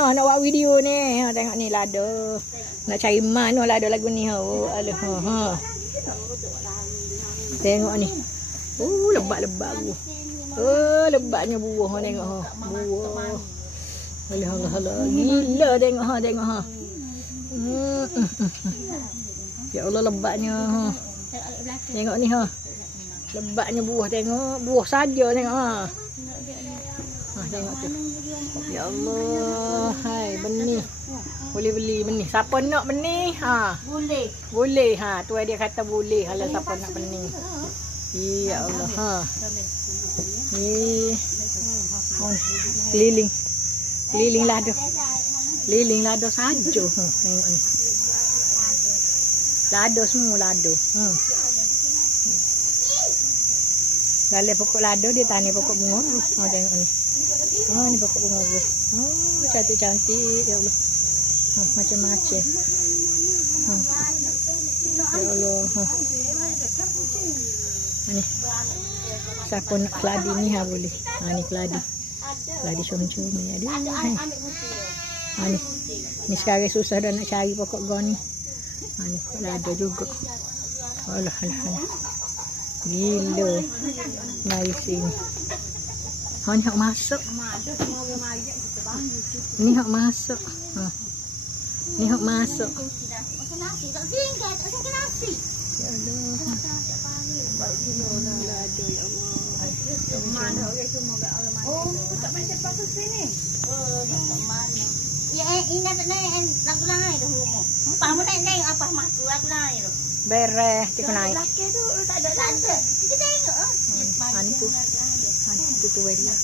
Nak buat video ni. Tengok ni lado. Nak cari mana lado lagu ni. Alah. Tengok ni. Lebat-lebat buah. Lebatnya buah. Tengok. Buah. Alah. Gila tengok. Ya Allah lebatnya. Tengok ni lebatnya buah. Tengok. Buah saja tengok. Tengok tu. Ya Allah. Hai benih. Boleh beli benih. Siapa nak benih? Boleh. Tu dia kata boleh kalau siapa nak benih. Ya Allah. Keliling lado. Keliling lado saja. Tengok ni. Lado semua lado. Dalam pokok lado dia tani pokok bunga. Tengok ni. Ni pokok bunga tu. Cantik-cantik ya Allah. Macam-macam. Ya Allah. Ni. Siapa nak keladi ni boleh. Ni keladi. Keladi cum-cum ni. Ni sekarang susah dah nak cari pokok goni. Ni ada juga. Alah. Gila. Mari sini. Ni hak masuk. Ni hak masuk. Ni hak masuk. Ya Allah. Tak macam pasal sini. Ya, ini tak naik lagu lain tu rumah. Pamu naik apa masuk lagu lain tu. Beres kita naik. Laki tu tak ada. Kita tengok. Itu tu dia.